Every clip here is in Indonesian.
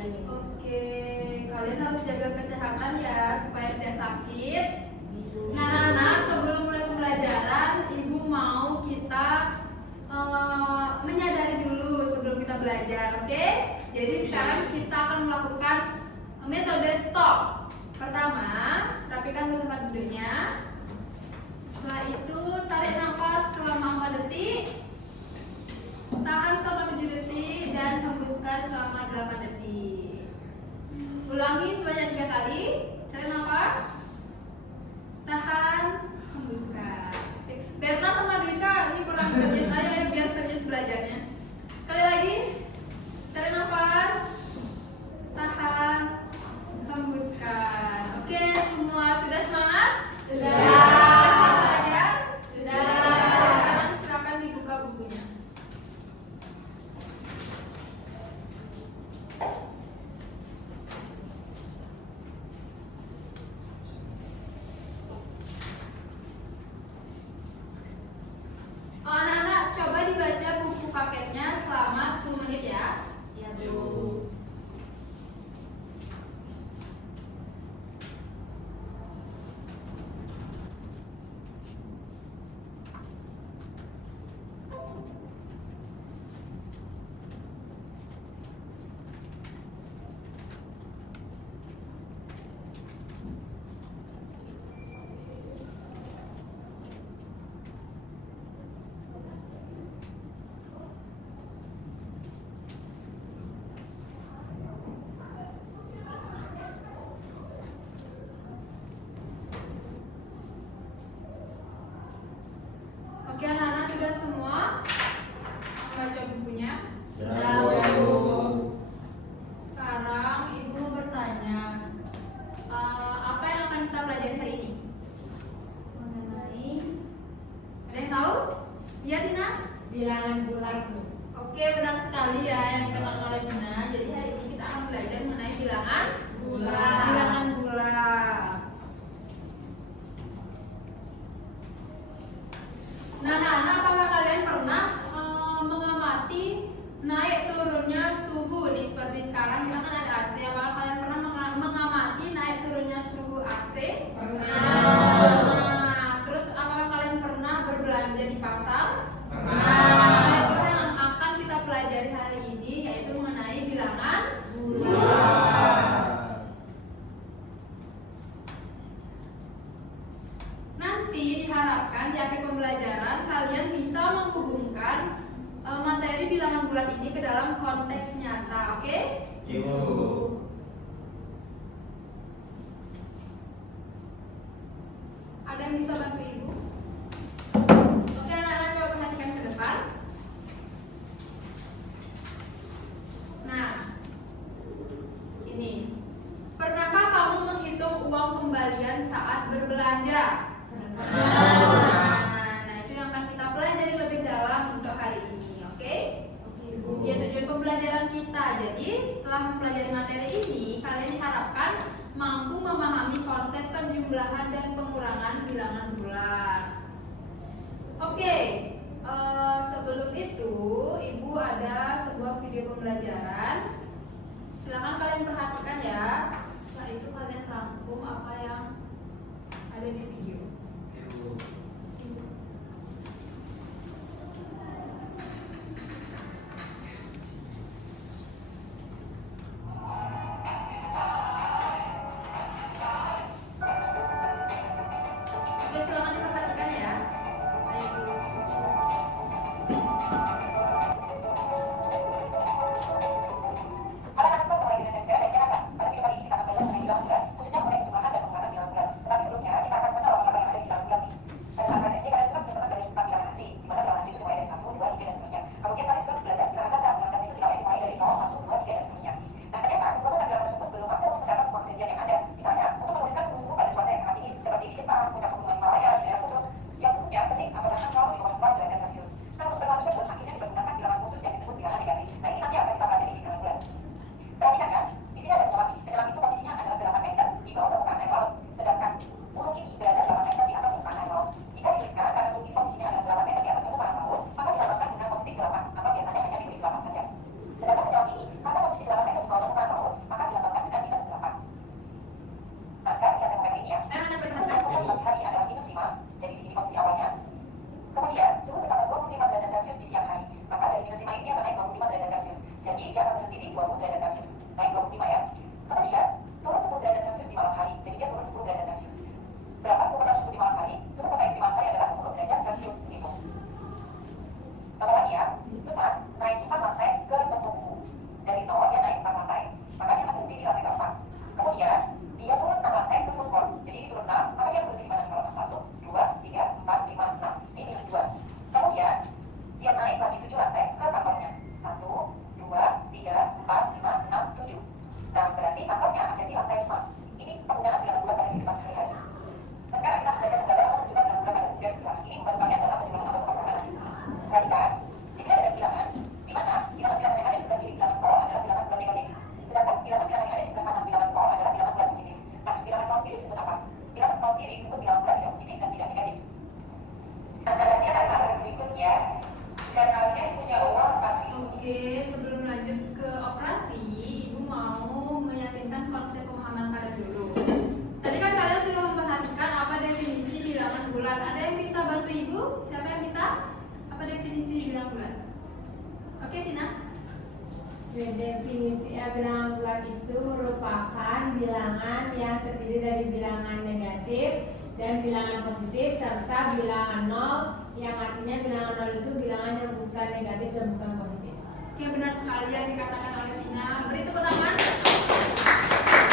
ini. Oke, kalian harus jaga kesehatan ya supaya tidak sakit. Nah, anak-anak, sebelum mulai pembelajaran, ibu mau kita menyadari dulu sebelum kita belajar, oke? Jadi sekarang kita akan melakukan metode stop. Pertama, rapikan tempat duduknya. Setelah itu tarik nafas selama 4 detik, tahan selama 7 detik, dan hembuskan selama 8 detik. Ulangi sebanyak 3 kali. Tarik nafas, tahan, hembuskan. Berna sama Dwika ini kurang serius aja ya, biar serius belajarnya. Sekali lagi, tarik nafas, tahan, hembuskan. Oke, semua sudah semangat? Sudah. Belajar? Sudah. Sekarang silakan dibuka bukunya. Anak-anak, coba dibaca buku paketnya selama 10 menit ya. Ya, Bu. Oke, anak-anak sudah semua membaca bukunya? Sudah, Bu. Sekarang ibu mau bertanya, apa yang akan kita pelajari hari ini? Mengenai Ada yang tahu? Iya, Tina? bilangan bulat, Bu. Oke, benar sekali ya yang dikatakan oleh Tina. Jadi hari ini kita akan belajar mengenai bilangan Bulat. Bilangan bulat. Nah, anak-anak, apakah kalian pernah mengamati naik turunnya suhu nih seperti sekarang kita kan ada AC. Apakah kalian pernah mengamati naik turunnya suhu AC? Nah, terus apakah kalian pernah berbelanja di pasar? Nah, itu yang akan kita pelajari hari ini, yaitu mengenai bilangan bulat. Nanti diharapkan di akhir pembelajaran kalian bisa menghubungkan materi bilangan bulat ini ke dalam konteks nyata, oke? Ibu. Ada yang bisa bantu ibu? Oke, anak-anak, coba perhatikan ke depan. Nah, ini. Pernahkah kamu menghitung uang kembalian saat berbelanja? Nah, itu yang akan kita pelajari lebih dalam untuk hari ini, oke? Ya, tujuan pembelajaran kita. Jadi, setelah mempelajari materi ini, kalian diharapkan mampu memahami konsep penjumlahan dan pengurangan bilangan bulat. Oke, sebelum itu, Ibu ada sebuah video pembelajaran. Silakan kalian perhatikan ya. Setelah itu kalian rangkum apa yang ada di video. Oke, silakan diperhatikan ya. Ayo. Pada kasus mulai di Indonesia dan Jakarta, pada video kali ini kita akan belajar mengenai bilangan bulat, khususnya mengenai penjumlahan dan pengurangan bilangan bulat. Tetapi sebelumnya kita akan mengenal apa yang ada di bilangan bulat ini. Oke, sebelum lanjut ke operasi, Ibu mau meyakinkan konsep pemahaman kalian dulu. Tadi kan kalian sudah memperhatikan apa definisi bilangan bulat. Ada yang bisa bantu Ibu? Siapa yang bisa? Apa definisi bilangan bulat? Oke, Tina. Definisi bilangan bulat itu merupakan bilangan yang terdiri dari bilangan negatif dan bilangan positif serta bilangan nol, yang artinya bilangan nol itu bilangan yang bukan negatif dan bukan positif. Oke, benar sekali yang dikatakan oleh Tina. Beri tepuk tangan.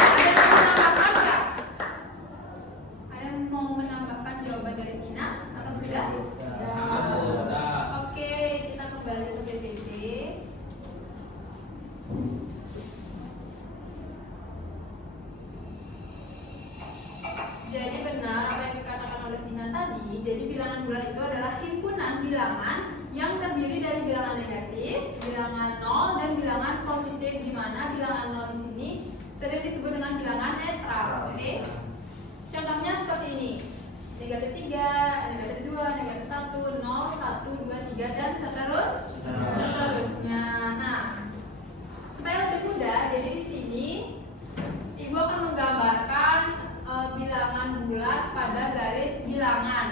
Ada yang mau menambahkan nggak? Ada yang mau menambahkan jawaban dari Tina atau sudah? Oke, kita kembali ke PPT. Jadi benar apa yang dikatakan oleh Tina tadi. Jadi bilangan bulat itu adalah himpunan bilangan yang terdiri dari bilangan negatif, bilangan nol, dan bilangan positif, di mana bilangan nol di sini sering disebut dengan bilangan netral. Oke? Contohnya seperti ini. Negatif 3, negatif 2, negatif 1, 0, 1, 2, 3, dan seterusnya. Nah, supaya lebih mudah, jadi di sini Ibu akan menggambarkan bilangan bulat pada garis bilangan.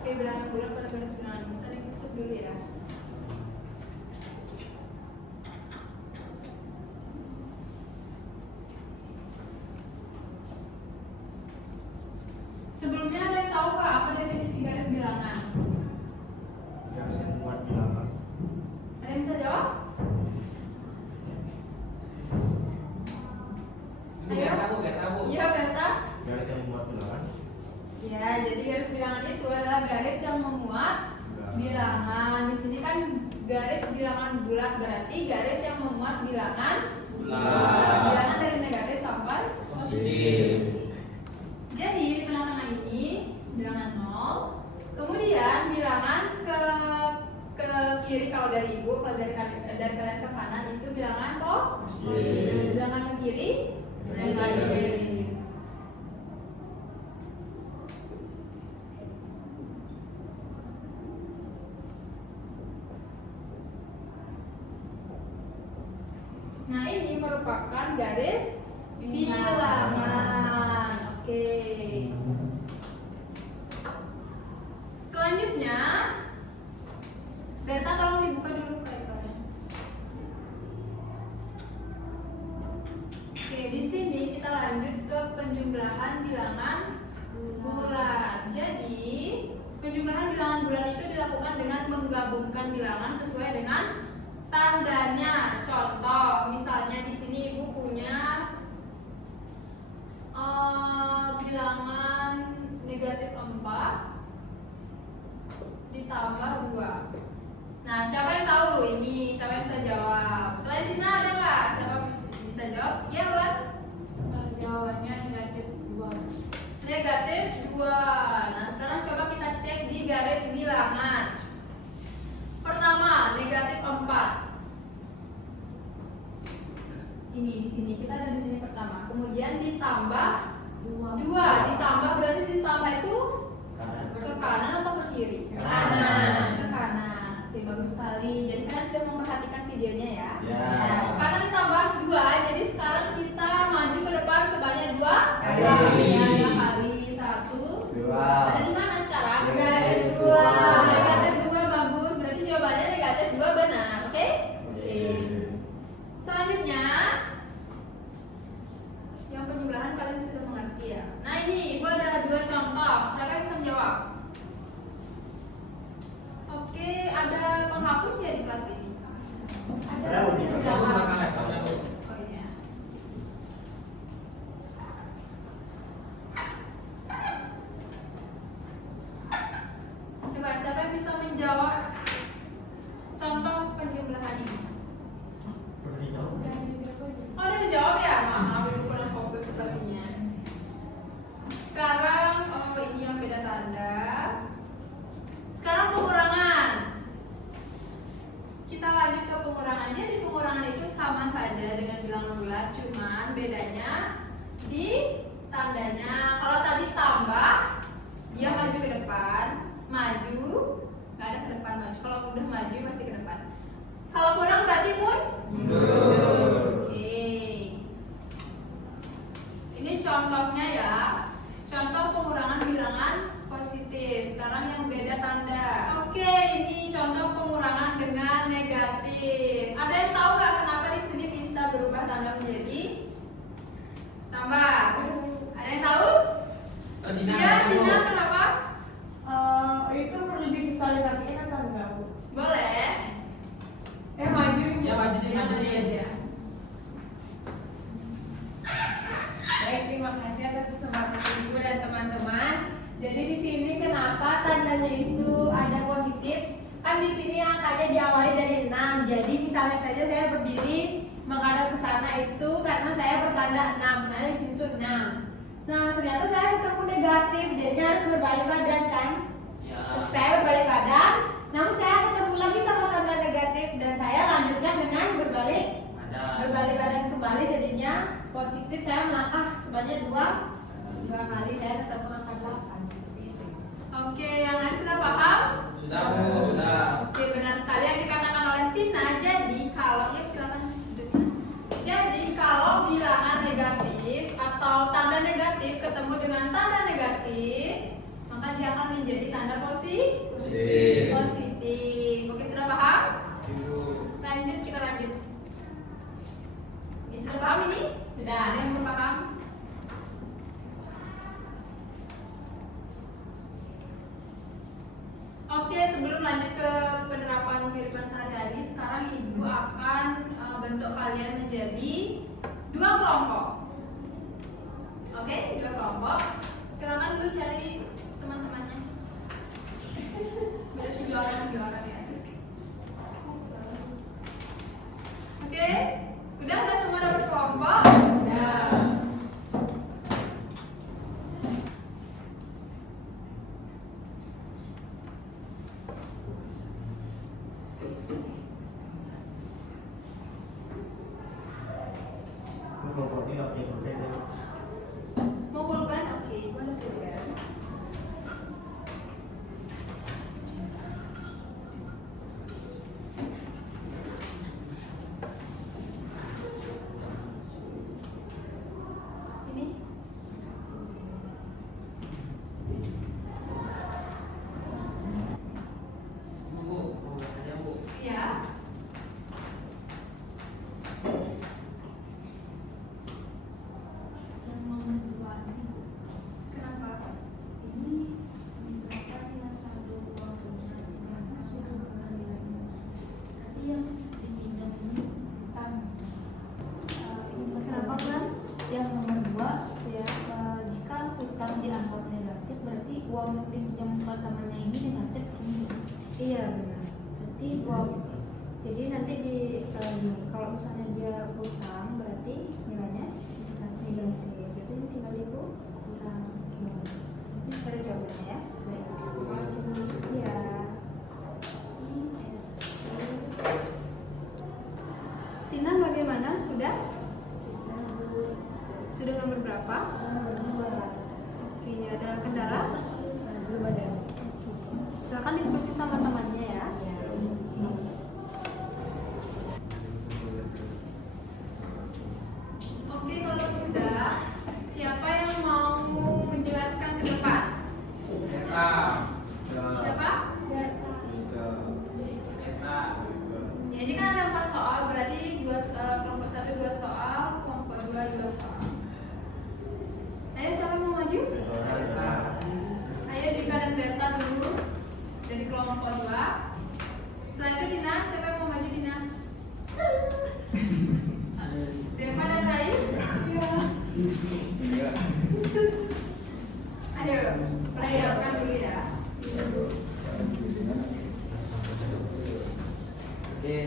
Oke, bilangan bulat pada garis bilangan. Bisa ditutup dulu ya. Sebelumnya ada yang tahu nggak apa definisi garis bilangan? Garis yang membuat bilangan. Ada yang bisa jawab? Ayo. Iya, Berta. Garis yang membuat bilangan. Ya, jadi garis bilangan itu adalah garis yang memuat bilangan. Di sini kan garis bilangan bulat, berarti garis yang memuat bilangan bulat. Bilangan dari negatif sampai Positif. Jadi di tengah-tengah ini bilangan 0. Kemudian bilangan ke kiri kalau dari Ibu, kalau dari kalian ke kanan itu bilangan positif. Bilangan ke kiri negatif. Nah, ini merupakan garis bilangan. Oke. Selanjutnya, Berta tolong dibuka dulu proyektornya. Oke, di sini kita lanjut ke penjumlahan bilangan bulat. Jadi, penjumlahan bilangan bulat itu dilakukan dengan menggabungkan bilangan sesuai dengan tandanya. Contoh, misalnya di sini Ibu punya bilangan negatif 4 ditambah 2. Nah, siapa yang tahu ini? Siapa yang bisa jawab? Selain Tina ada nggak? Siapa bisa jawab? Ya, Ulan? Jawabannya negatif 2. Negatif 2. Nah, sekarang coba kita cek di garis bilangan. Pertama, negatif 4. Ini di sini, kita ada di sini pertama. Kemudian ditambah 2. Ditambah berarti ditambah itu ke kanan atau ke kiri? Ke kanan. Ke kanan. Oke, bagus sekali. Jadi kalian sudah memperhatikan videonya ya. Ya. Nah, karena ditambah 2, jadi sekarang kita maju ke depan sebanyak 2 kali. Ya, 2 kali. 1, 2. Ada di mana sekarang? Negatif 2. Negatif 2, bagus. Berarti jawabannya negatif 2 benar. Oke? Selanjutnya, yang penjumlahan kalian sudah mengerti ya. Nah, ini Ibu ada 2 contoh. Siapa yang bisa menjawab? Oke, ada penghapus ya di kelas ini? Ada, Bu. Oh iya. Coba siapa yang bisa menjawab contoh penjumlahan ini? Oh, udah dijawab ya? Maaf, Ibu kurang fokus sepertinya. Sekarang, ini yang beda tanda. Sekarang pengurangan. Kita lanjut ke pengurangan. Jadi pengurangan itu sama saja dengan bilangan bulat, cuman bedanya di tandanya. Kalau tadi tambah, dia maju ke depan, maju, nggak ada ke udah maju masih ke depan. Kalau kurang berarti Mundur. Oke. Ini contohnya ya. Contoh pengurangan bilangan positif. Sekarang yang beda tanda. Oke, ini contoh pengurangan dengan negatif. Ada yang tahu nggak kenapa di sini bisa berubah tanda menjadi tambah? Ada yang tahu? Iya, Dina kenapa? Itu perlu divisualisasikan atau enggak, Bu? Boleh. Maju. Ya, majuin, Ya, majuin. aja. Baik, terima kasih atas kesempatan Ibu dan teman-teman. Jadi di sini kenapa tandanya itu ada positif? Kan di sini angkanya diawali dari 6. Jadi misalnya saja saya berdiri menghadap ke sana itu karena saya bertanda 6. Misalnya di sini tuh 6. Nah, ternyata saya ketemu negatif, jadi harus berbalik badan kan? Ya. Saya berbalik badan, namun saya ketemu lagi sama tanda negatif dan saya lanjutkan dengan berbalik badan kembali, jadinya positif. Saya melangkah sebanyak dua kali, saya ketemu angka 8 seperti itu. Oke, yang lain sudah paham? Sudah, Bu, sudah. Oke, benar sekali yang dikatakan oleh Tina. Jadi kalau ya silakan duduk. Jadi kalau bilangan negatif atau tanda negatif ketemu dengan tanda negatif, maka dia akan menjadi tanda Positif. positif. Oke, sudah paham? Ibu. Lanjut, kita lanjut. Ini sudah paham ini? Sudah. Ada yang belum paham? Oke, sebelum lanjut ke penerapan kehidupan sehari-hari, sekarang Ibu akan bentuk kalian menjadi 2 kelompok. Oke, 2 kelompok. Silakan dulu cari teman-temannya. Berarti 3 orang ya. Oke, udah semua dapat kelompok? Udah. Kelompoknya oke, oke. Mau pulpen? Oke, Ibu ada pulpen. Ini Bu, mau tanya, Bu. ya. Yang nomor 2 ini, Bu. Kenapa? Ini berapa yang saldo uang punya jika sudah kembali lagi. Berarti yang dipinjam ini utang. Ini Kenapa, Bang? Yang nomor 2 ya, jika utang dianggap negatif berarti uang yang dipinjam ke temannya ini negatif ini. Iya benar. Berarti uang Jadi nanti kalau misalnya dia utang berarti nilainya negatif. Itu tinggal ibu kurang. Ini cari jawabannya ya. Baik. Terima kasih. Iya. Tina bagaimana? Sudah? Sudah nomor berapa? Oke, ada kendala? Belum ada. Silakan diskusi sama temannya ya. Oke, kalau sudah, siapa yang mau menjelaskan ke depan? Siapa? Ya, ini kan ada 4 soal, berarti kelompok 1 2 soal, kelompok 2 2 soal. Ayo, siapa yang mau maju? Ayo, Dika dan Berta dulu dari kelompok 2. Setelah itu Dina, siapa yang mau maju Dina? Deva dan Rai? Ayo, persiapkan dulu ya. Oke.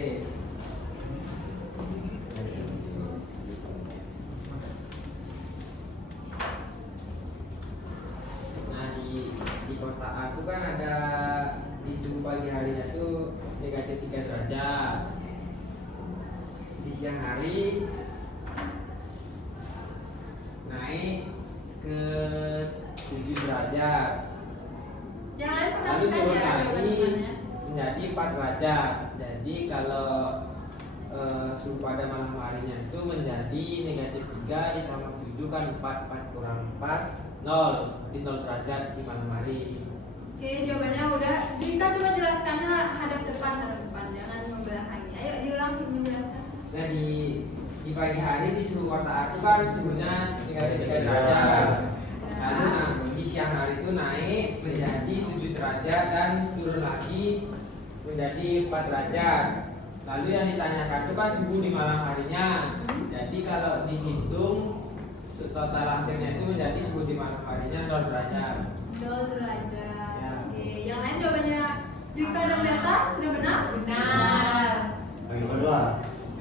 Nah, di kotak aku kan ada di suhu pagi harinya tuh negatif 3 derajat. Di siang hari naik ke 7 derajat. Yang lain Lalu perhatikan turun ya lagi jawaban-jawabannya. menjadi menjadi 4 derajat. Jadi kalau suhu pada malam harinya itu menjadi negatif 3 ditambah 7 kan 4 kurang 4 0, berarti 0 derajat di malam hari. Oke, jawabannya udah. Dika coba jelaskannya hadap depan, jangan membelakangi. Ayo diulang menjelaskan. Nah di pagi hari di suhu kota aku kan suhunya negatif 3 derajat. Lalu di siang hari itu naik menjadi 7 derajat dan turun lagi menjadi 4 derajat. Lalu yang ditanyakan itu kan suhu di malam harinya. Jadi kalau dihitung total akhirnya itu menjadi suhu di malam harinya 0 derajat. 0 derajat. Ya. Oke, yang lain jawabannya Dika dan Beta sudah benar? Benar. Bagi kedua.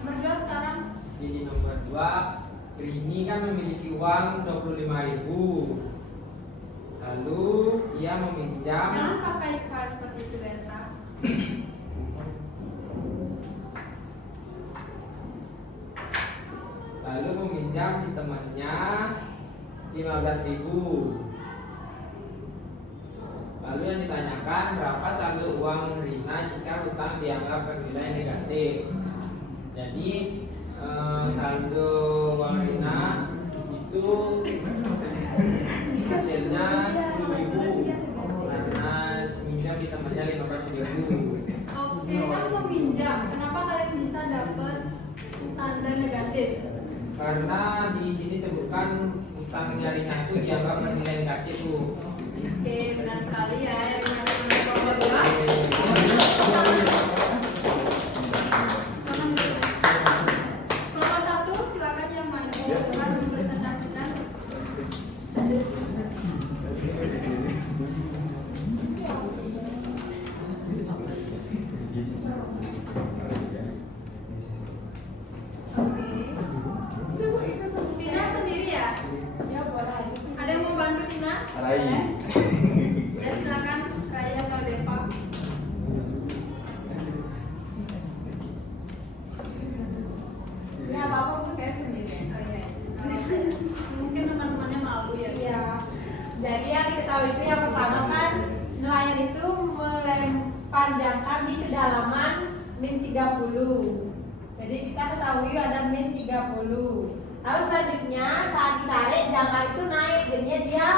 Nomor 2 sekarang. Jadi nomor 2, Rini kan memiliki uang 25.000. Lalu ia meminjam. Jangan pakai K seperti itu, Beta. Lalu meminjam di temannya 15.000. Lalu yang ditanyakan berapa saldo uang Rina jika hutang dianggap bernilai negatif. Jadi saldo uang Rina itu hasilnya 10.000 karena minjam di temannya 15.000. Oke, kan meminjam. Kenapa kalian bisa dapat tanda negatif? Karena di sini sebutkan utangnya Rina itu dianggap bernilai negatif, Bu. Oke, benar sekali ya. Yang nomor 2. Nomor 1, silakan yang maju depan mempresentasikan. Oke. Tina sendiri ya? Ya boleh. Ada yang mau bantu Tina? Rai. Boleh? Ya silakan Raya atau Deva. Ya apa-apa Bu, saya sendiri. Oh iya. Mungkin teman-temannya malu ya. Iya. Jadi yang diketahui itu yang pertama kan nelayan itu melempar jangkar di kedalaman -30. Jadi kita ketahui ada -30. Lalu selanjutnya saat ditarik jangkar itu naik, jadinya dia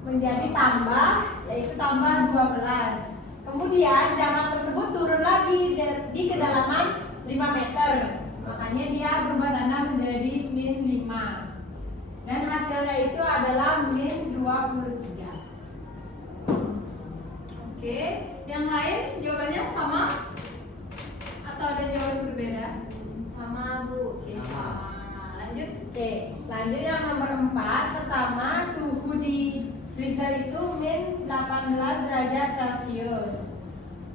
menjadi tambah, yaitu tambah 12. Kemudian jangkar tersebut turun lagi di kedalaman 5 meter. Makanya dia berubah tanda menjadi -5. Dan hasilnya itu adalah -23. Oke, yang lain jawabannya sama? Atau ada jawaban berbeda? Sama Bu. Oke, sama. Lanjut. Oke, lanjut yang nomor 4. Pertama, suhu di freezer itu -18 derajat Celcius.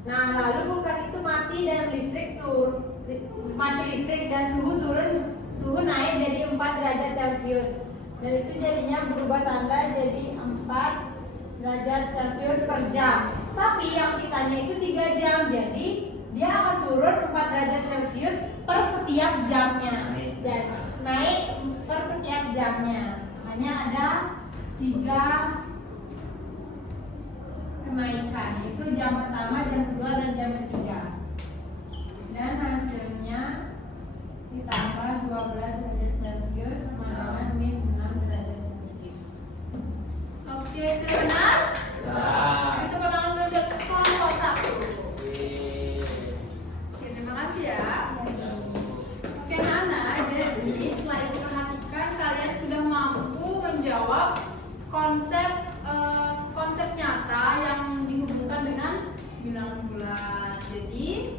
Nah, lalu kulkas itu mati dan mati listrik dan suhu naik jadi 4 derajat Celcius. Dan itu jadinya berubah tanda jadi 4 derajat Celcius per jam. Tapi yang ditanya itu 3 jam, jadi dia akan turun 4 derajat Celcius per setiap jamnya. Jadi naik per setiap jamnya. Makanya ada 3 kenaikan, yaitu jam pertama, jam kedua, dan jam ketiga. Dan hasilnya ditambah 12 derajat Celcius sama dengan -6 derajat Celcius. Oke, sudah benar? Ya. Itu tangan untuk kelompok 1. Oke. Oke, terima kasih ya. Oke, Nana, jadi setelah itu perhatikan kalian sudah mampu menjawab konsep nyata yang dihubungkan dengan bilangan bulan. Jadi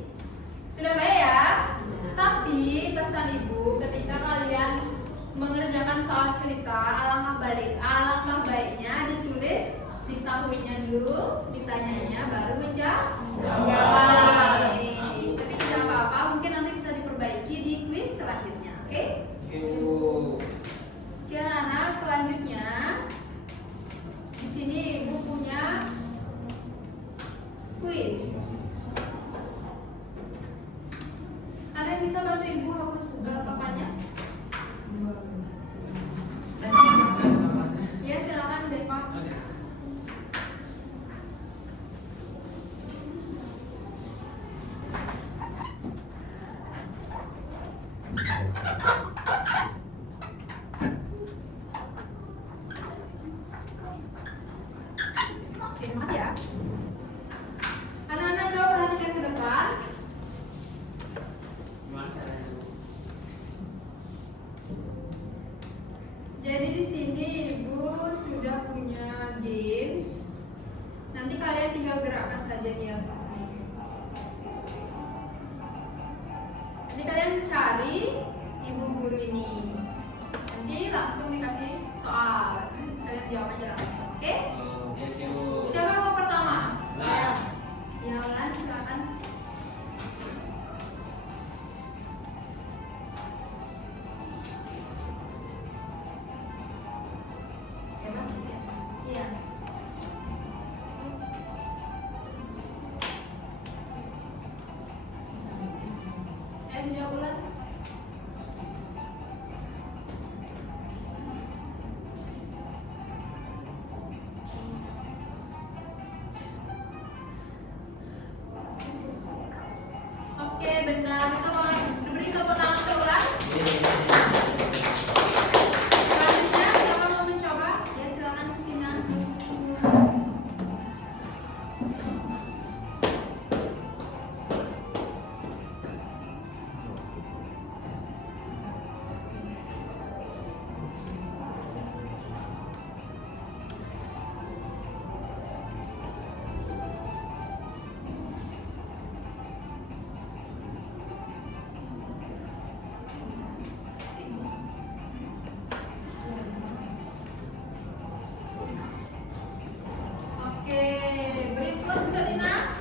sudah baik ya. Tapi pesan ibu, ketika kalian mengerjakan soal cerita, alangkah baiknya ditulis di tahunnya dulu, ditanyanya baru menjawab. Tapi tidak apa-apa, mungkin nanti bisa diperbaiki di kuis selanjutnya. Oke? Oke, Bu. Oke, Nana, selanjutnya di sini ibu punya kuis. Ada yang bisa bantu ibu hapus papannya? Ya, silakan Deva. Jadi kalian cari ibu guru ini. Nanti langsung dikasih soal. Kalian jawab aja langsung, oke? Oke, Bu. Siapa yang mau pertama? Nah. Ya, Ulan, silakan. Ya, Mas. Iya. Jawab Ulan. Oke, benar. Beri tepuk tangan ke Ulan. Selanjutnya, siapa mau mencoba? Ya, silakan Tina. Oke, beri plus untuk Tina.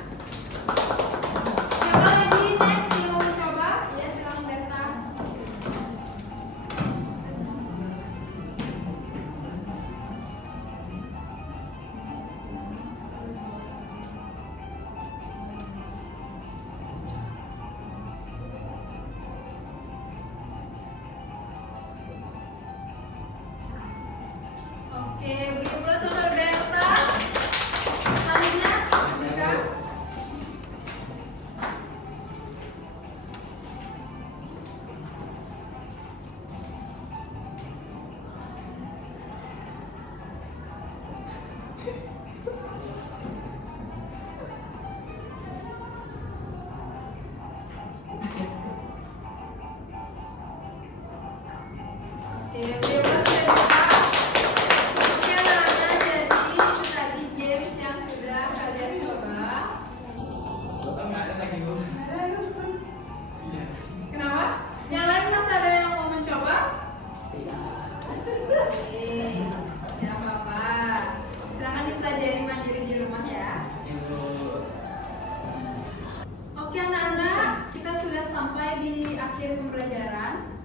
Siapa lagi next yang mau mencoba? Ya, silakan Berta. Oke, beri plus untuk Berta. Selanjutnya, Mika. Oke, beri plus untuk Mika. Oke, anak-anak, jadi itu tadi games yang sudah kalian coba. Bapak nggak ada lagi, Bu. Iya. Kenapa? Yang lain masih ada yang mau mencoba? Oke, tidak apa-apa. Silakan dipelajari mandiri di rumah ya. Ibu. Oke anak-anak, kita sudah sampai di akhir pembelajaran.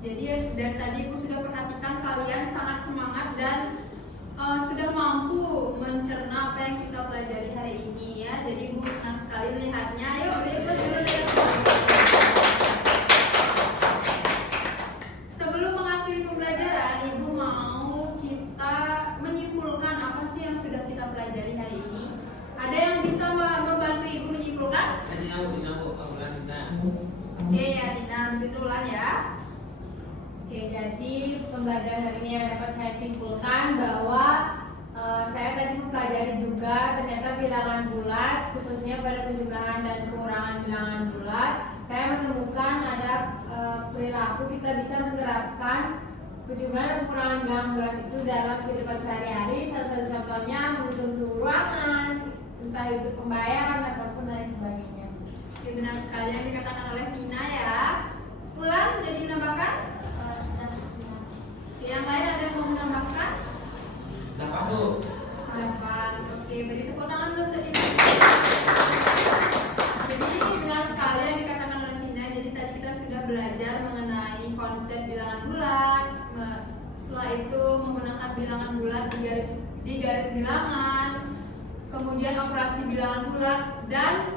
Jadi dari tadi Ibu sudah perhatikan kalian sangat semangat dan sudah mampu mencerna apa yang kita pelajari hari ini ya. Jadi Ibu senang sekali melihatnya. Ayo beri plus dulu dari Sebelum mengakhiri pembelajaran, Ibu mau kita menyimpulkan apa sih yang sudah kita pelajari hari ini. Ada yang bisa membantu Ibu menyimpulkan? Tina, Bu. Oke ya Tina, habis itu Ulan ya. Oke, jadi pembelajaran hari ini yang dapat saya simpulkan bahwa saya tadi mempelajari juga ternyata bilangan bulat, khususnya pada penjumlahan dan pengurangan bilangan bulat. Saya menemukan ada perilaku kita bisa menerapkan penjumlahan dan pengurangan bilangan bulat itu dalam kehidupan sehari-hari. Salah satu contohnya menghitung suhu ruangan, entah itu pembayaran ataupun lain sebagainya. Oke, benar sekali yang dikatakan oleh Tina ya. Ulan jadi menambahkan? Yang lain ada yang mau menambahkan? Sudah pas, Bu. Sudah pas. Oke, beri tepuk tangan dulu untuk Tina. Jadi benar sekali yang dikatakan oleh Tina. Jadi tadi kita sudah belajar mengenai konsep bilangan bulat. Setelah itu menggunakan bilangan bulat di garis bilangan. Kemudian operasi bilangan bulat dan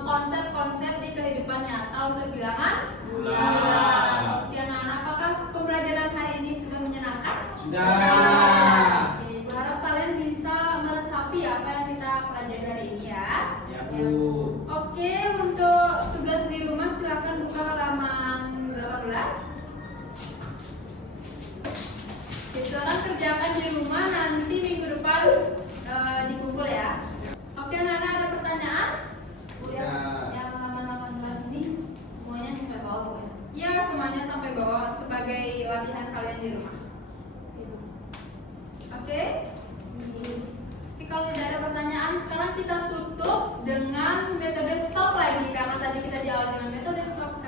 konsep-konsep di kehidupan nyata untuk bilangan bulat. Oke anak-anak, apakah pembelajaran hari ini sudah menyenangkan? Sudah. Oke, Ibu harap kalian bisa meresapi apa yang kita pelajari hari ini ya. Ya, Bu. Oke, untuk tugas di rumah silakan buka halaman 18. Oke, silakan kerjakan di rumah, nanti minggu depan dikumpul ya. Oke, anak-anak ada pertanyaan? Yang halaman 18 ini semuanya sampai bawah bukan? Ya, semuanya sampai bawah sebagai latihan kalian di rumah. Oke? Oke, kalau tidak ada pertanyaan, sekarang kita tutup dengan metode stop lagi karena tadi kita diawali dengan metode stop.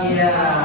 bahagia.